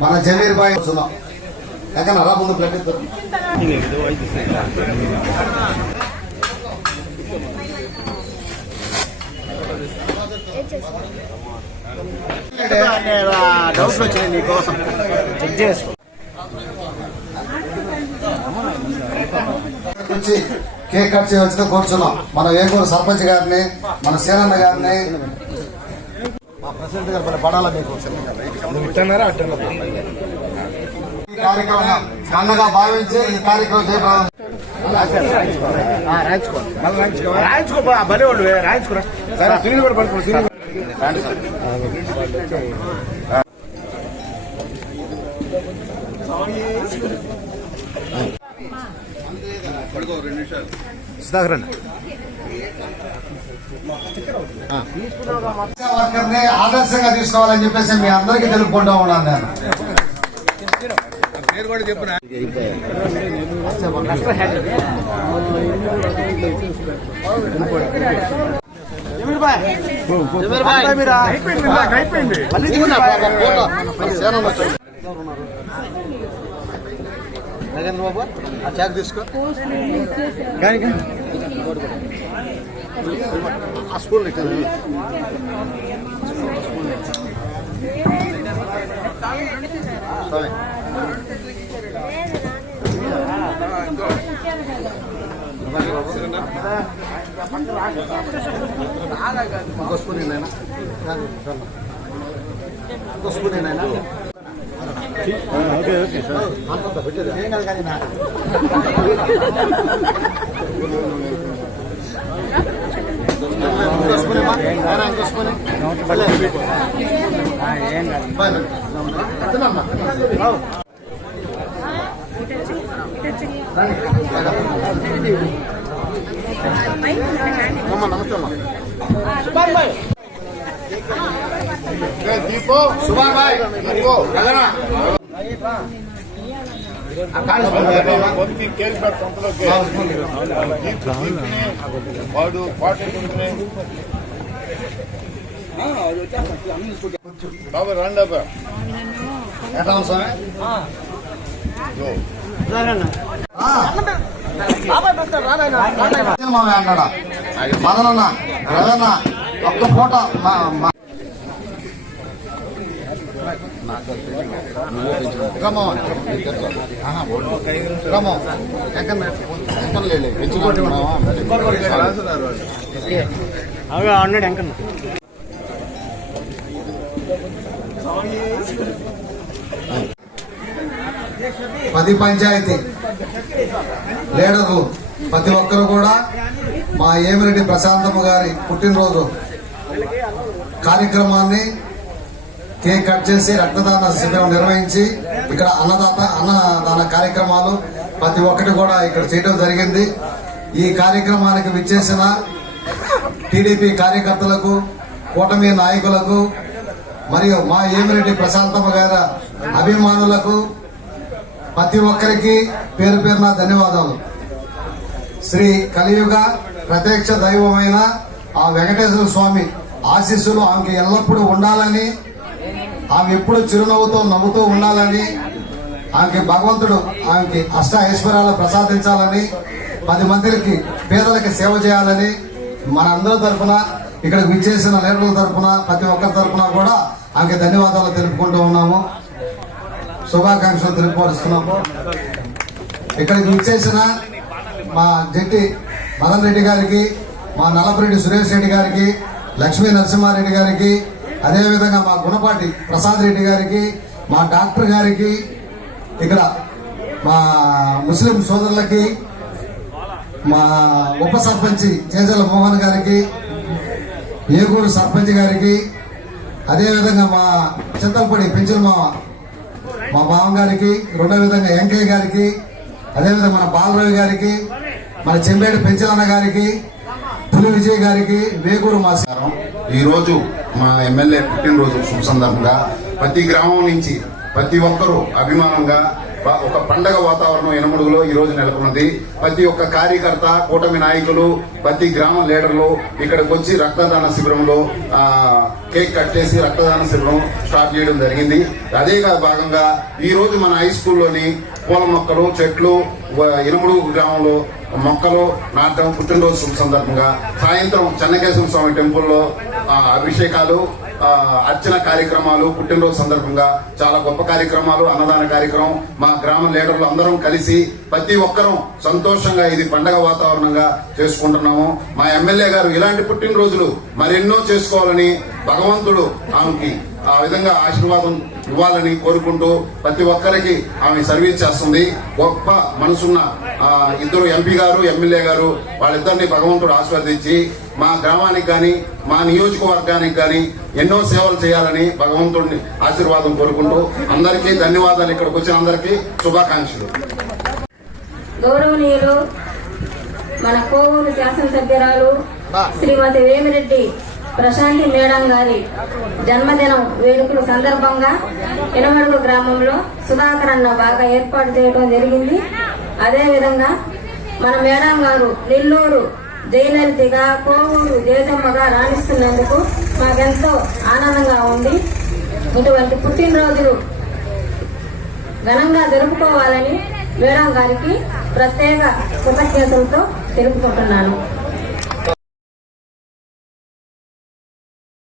మన జమీర్ బాయ్ వస్తున్నాం ఎక్కడ రా ముందు డౌట్లు వచ్చినాయి నీకోసం చెక్ చేసుకో నుంచి కేక్ కట్ చేయవలసిన కోరుచున్నాం. మన వేగూరు సర్పంచ్ గారిని మన సేనన్న గారిని ప్రెసిడెంట్ గారు పడాలా మీకు? కార్యక్రమం ఘనంగా భావించి ఈ కార్యక్రమం రాయించుకో భలే వాడు రాయించుకోరా సరే సునీల్ కూడా పడుకో సునీల్ సుధాకర్ అన్న వర్కర్ని ఆదర్శంగా తీసుకోవాలని చెప్పేసి మీ అందరికీ తెలుపుకుంటూ ఉన్నాను నేను. నగేంద్ర బాబు ఆ చాక్ తీసుకో. ఆ స్కూల్ ఇచ్చాను ఇంకో స్పూన్ ఏందైనా ఇంకో స్పూన్ ఏందైనా ఓకే ఓకే. సార్ పెట్టేది నమస్తే అమ్మా వాడు బాబా రండి అబ్బా ఎట్లా స్వామి? మామ అన్నాడా? మదనన్న రవన్న ఒక్క పూట అన్నాడు ఎంకన్నా పది పంచాయతీ. లీడర్లు ప్రతి ఒక్కరు కూడా మా ఏమిరెడ్డి ప్రశాంతమ్మ గారి పుట్టినరోజు కార్యక్రమాన్ని కేక్ కట్ చేసి రక్తదాన శిబిరం నిర్వహించి ఇక్కడ అన్నదాత అన్నదాన కార్యక్రమాలు ప్రతి ఒక్కటి కూడా ఇక్కడ చేయడం జరిగింది. ఈ కార్యక్రమానికి విచ్చేసిన టీడీపీ కార్యకర్తలకు కూటమి నాయకులకు మరియు మా ఏమిరెడ్డి ప్రశాంతమ్మ గారి అభిమానులకు ప్రతి ఒక్కరికి పేరు పేరున ధన్యవాదాలు. శ్రీ కలియుగ ప్రత్యక్ష దైవమైన ఆ వెంకటేశ్వర స్వామి ఆశీస్సులు ఆమెకి ఎల్లప్పుడూ ఉండాలని ఆమె ఎప్పుడు చిరునవ్వుతో నవ్వుతూ ఉండాలని ఆమెకి భగవంతుడు ఆమెకి అష్ట ఐశ్వర్యాలు ప్రసాదించాలని పది మందికి పేదలకి సేవ చేయాలని మన అందరి తరఫున ఇక్కడ విచ్చేసిన లీడర్ల తరఫున ప్రతి ఒక్కరి తరఫున కూడా ఆమెకి ధన్యవాదాలు తెలుపుకుంటూ ఉన్నాము. శుభాకాంక్షలు తెలుపుకొస్తున్నాము ఇక్కడికి విచ్చేసిన మా జట్టి మదన్ రెడ్డి గారికి మా నలపరెడ్డి సురేష్ రెడ్డి గారికి లక్ష్మీ నరసింహారెడ్డి గారికి అదేవిధంగా మా గుణపాటి ప్రసాద్ రెడ్డి గారికి మా డాక్టర్ గారికి ఇక్కడ మా ముస్లిం సోదరులకి మా ఉప సర్పంచి చేజల మోహన్ గారికి ఏగూరు సర్పంచ్ గారికి అదేవిధంగా మా చింతలపడి పెంచుల మామ మా మామ గారికి రెండో విధంగా వెంకయ్య గారికి అదేవిధంగా మన బాలరావు గారికి మన చెంబేడు పెంచలన్న గారికి పులి విజయ్ గారికి వేగూరు మాస్కారం ఈరోజు మా ఎమ్మెల్యే పుట్టినరోజు శుభ సందర్భంగా ప్రతి గ్రామం నుంచి ప్రతి ఒక్కరూ అభిమానంగా ఒక పండగ వాతావరణం ఎనమడుగులో ఈ రోజు నెలకొన్నది. ప్రతి ఒక్క కార్యకర్త కూటమి నాయకులు ప్రతి గ్రామ లీడర్లు ఇక్కడికి వచ్చి రక్తదాన శిబిరంలో కేక్ కట్ చేసి రక్తదాన శిబిరం స్టార్ట్ చేయడం జరిగింది. అదే కాదు భాగంగా ఈ రోజు మన హై స్కూల్లోని పూల మొక్కలు చెట్లు ఇనుముడు గ్రామంలో మొక్కలు నాటడం పుట్టినరోజు సందర్భంగా సాయంత్రం చెన్నకేశ్వర స్వామి టెంపుల్లో అభిషేకాలు అర్చన కార్యక్రమాలు పుట్టినరోజు సందర్భంగా చాలా గొప్ప కార్యక్రమాలు అన్నదాన కార్యక్రమం. మా గ్రామ లీడర్లు అందరం కలిసి ప్రతి ఒక్కరం సంతోషంగా ఇది పండగ వాతావరణంగా చేసుకుంటున్నాము. మా ఎమ్మెల్యే గారు ఇలాంటి పుట్టినరోజులు మరెన్నో చేసుకోవాలని భగవంతుడు ఆమెకి ఆ విధంగా ఆశీర్వాదం ఇవ్వాలని కోరుకుంటూ ప్రతి ఒక్కరికి ఆమె సర్వీస్ చేస్తుంది. గొప్ప మనసున్న ఇద్దరు ఎంపీ గారు ఎమ్మెల్యే గారు వాళ్ళిద్దరిని భగవంతుడు ఆశీర్వదించి మా గ్రామానికి కానీ మా నియోజకవర్గానికి కానీ ఎన్నో సేవలు చేయాలని భగవంతుడిని ఆశీర్వాదం కోరుకుంటూ అందరికీ ధన్యవాదాలు. ఇక్కడికి వచ్చిన అందరికీ శుభాకాంక్షలు. గౌరవనీయులు మన కోవూరు శాసనసభ్యురాలు శ్రీమతి వేమిరెడ్డి ప్రశాంతి మేడం గారి జన్మదినం వేడుకల సందర్భంగా ఇనమడుగు గ్రామంలో సుధాకర్ అన్న బాగా ఏర్పాటు చేయడం జరిగింది. అదేవిధంగా మన మేడం గారు నెల్లూరు జయలలితగా కోవూరు జయజమ్మగా రాణిస్తున్నందుకు మాకెంతో ఆనందంగా ఉంది. ఇటువంటి పుట్టినరోజులు ఘనంగా జరుపుకోవాలని మేడం గారికి ప్రత్యేక కృతజ్ఞతలతో తెలుపుకుంటున్నాను.